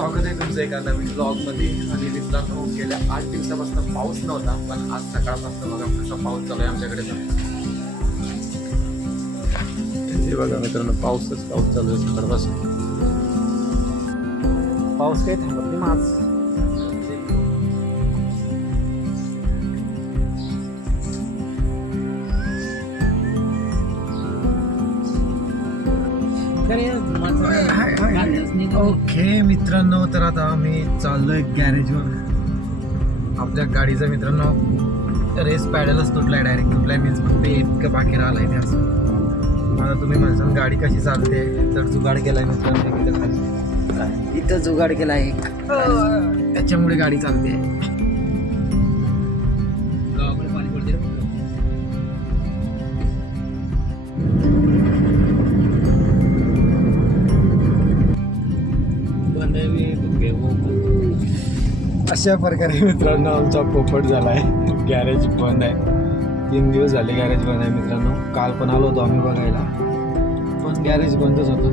स्वागत आहे तुमचं एका नवीन ब्लॉगमध्ये. आणि मित्रांनो, गेल्या 8 दिवसापासून पाऊस नव्हता, पण आज सकाळपासून बघा कसा पाऊस चालू आहे आमच्याकडे. हे बघा मित्रांनो, पाऊस चालू आहे सकाळपासून. पाऊस काही थांबत नाही माझ. ओके मित्रांनो, तर आता आम्ही चाललोय गॅरेजवर. आपल्या गाडीचा मित्रांनो रेस पॅडलच तुटलाय, डायरेक्ट तुटलाय मीन्स फक्त इतकं बाकी राहिलाय ते. असं आता तुम्ही म्हणसान गाडी कशी चालते, तर जुगाड केलाय मित्रांनो. इथं खाली इथं जुगाड केलाय एक, त्याच्यामुळे गाडी चालते. गावाकडे पाणी पडते अशा प्रकारे मित्रांनो आमचा पोपट झाला आहे. गॅरेज बंद आहे, 3 दिवस झाले गॅरेज बंद आहे मित्रांनो. काल पण आलो होतो आम्ही बघायला, पण गॅरेज बंदच होतं.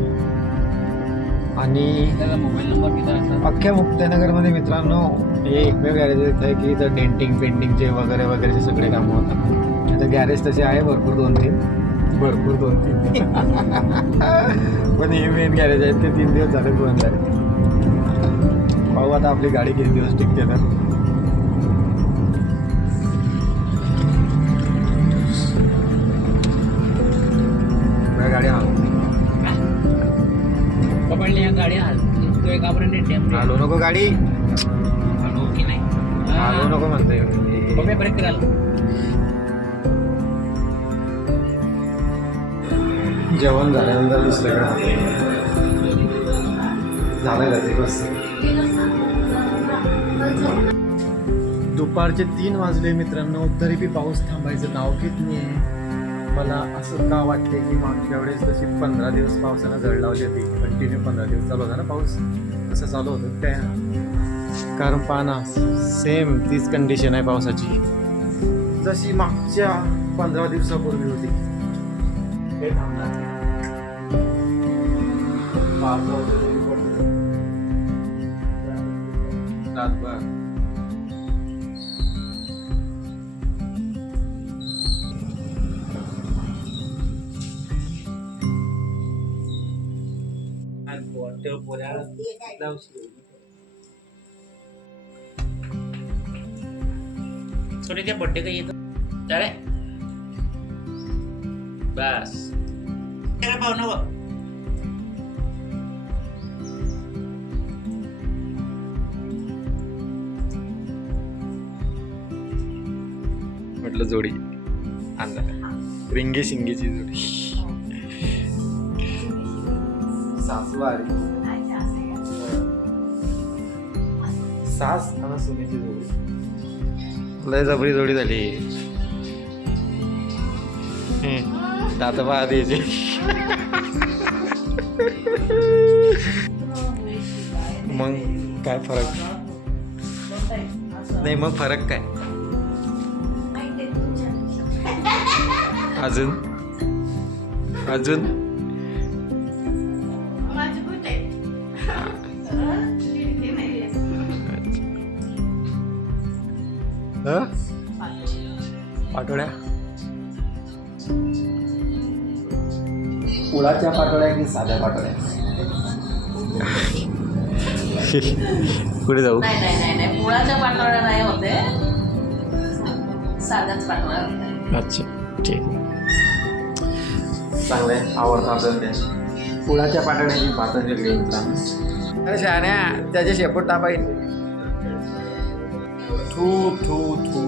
आणि त्याला मोबाईल नंबर किती अख्ख्या मुक्ताईनगरमध्ये मित्रांनो हे एकमेव गॅरेज आहे की इथं डेंटिंग पेंटिंगचे वगैरेचे सगळे कामं होतात. आता गॅरेज तसे आहे भरपूर 2-3 पण हे मेन गॅरेज आहेत ते 3 दिवस झाले बंद आहे. पाहू आता आपली गाडी किती दिवस टिकते. तर गाडी हालू नको, गाडी हालू नको म्हणते. जेवण झाल्यानंतर दुसऱ्याकडे झालं का ते बस. दुपारचे 3 वाजले मित्रांनो, तरी बी पाऊस थांबायचं नाव घेत नाही आहे. मला असं का वाटते की मागच्या वेळेस तशी 15 दिवस पावसानं झड लावली होती, कंटिन्यू 15 दिवस चालू होता ना पाऊस. कसं चालू होतं त्या, कारण पाना सेम तीच कंडिशन आहे पावसाची जशी मागच्या 15 दिवसापूर्वी होती. हे थांबणार रातभर. सोनीच्या बर्थडे का येतो चाले बस पाहू ना. म्हटलं जोडी आणला, रिंगे शिंगेची जोडी. सासवारी सास आणि सोनीची जोडी लय जबरी जोडी झाली. दात पहा द्यायचे. मग काय फरक नाही, मग फरक काय अजून पाटोळ्या, पुळाच्या पाटोळ्या की साध्या पाटोळ्या? पुढे जाऊ. नाही पुळाच्या पाटोळ्या नाही होते, साध्याच पाटोळ्या होत्या. अच्छा ठीक, चांगलं आहे, आवडतं आपल्याला ते. पुळाच्या पाटोळ्याची पातळ वेगळी. अरे शहाण्या, त्याचे शेपूट टाकाय. थू थू थू.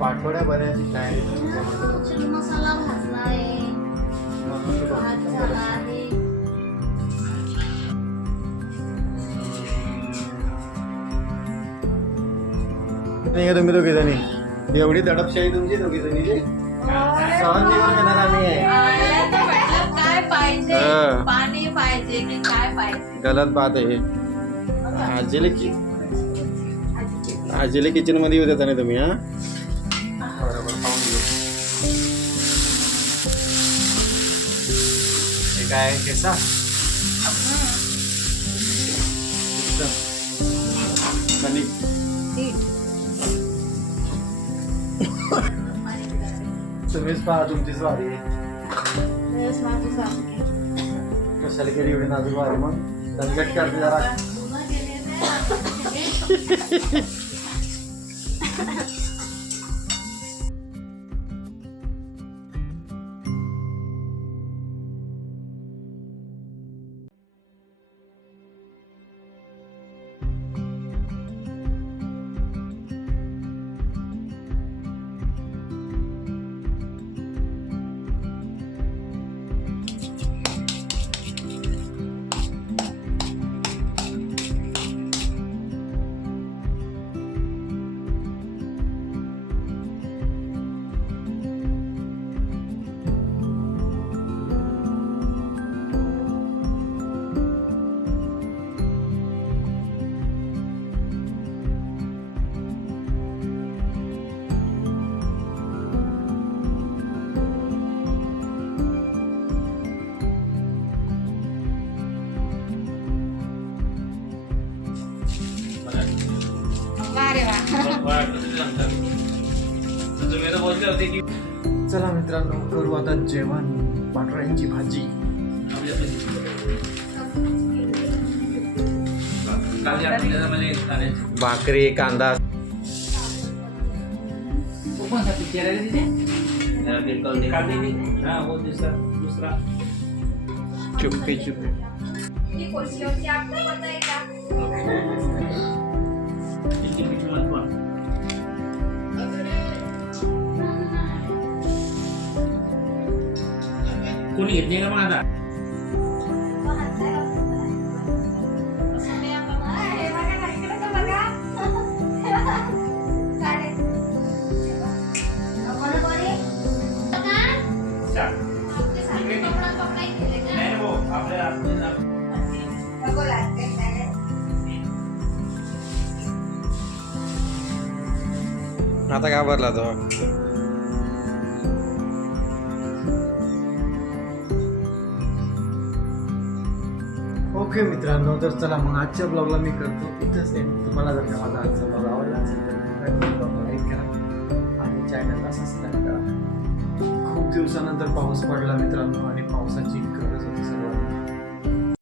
पाटोळ्या बनायची काय मसाला भाजला आहे, भात झाला आहे. नाही का तुम्ही दोघी जणी? एवढी दडपशाही तुमची दोघी जणीची? सहन जेवण घेणार आम्ही आहे. काय पाहिजे, पाणी पाहिजे की काय पाहिजे? गलत बात आहे. आजीले किचन मध्ये येऊ देता नाही तुम्ही हा. बरोबर पाहून घेऊ. हे काय आहे, ठेचा? आणि तुम्हीच पहा, तुमचीच वारी आहे. कशाला केली एवढी नाजूक वारी मग? दणकट करते जरा. तुम्ही तर बोलले होते की चला मित्रांनो, करू आता जेवण. पाटोळ्यांची भाजी. काल आपल्याला मला खाण्याची भाकरी, कांदा. कोण सा पिक्चर आहे तिथे काढलेली. हा वो दुसरा चुप्पी चुप्पी. इनकी पिक्चर मत पहा. कोणी घेत नाही का मग आता नाही हो आपल्या आता का भरला तो. ओके मित्रांनो, तर चला मग आजच्या ब्लॉगला मी करतो इथंच एंड. तुम्हाला जर का माझा आजचा ब्लॉग आवडला असेल तर लाईक करा आणि चॅनलला सबस्क्राईब करा. खूप दिवसानंतर पाऊस पडला मित्रांनो आणि पावसाची गरज होती सर्वांना.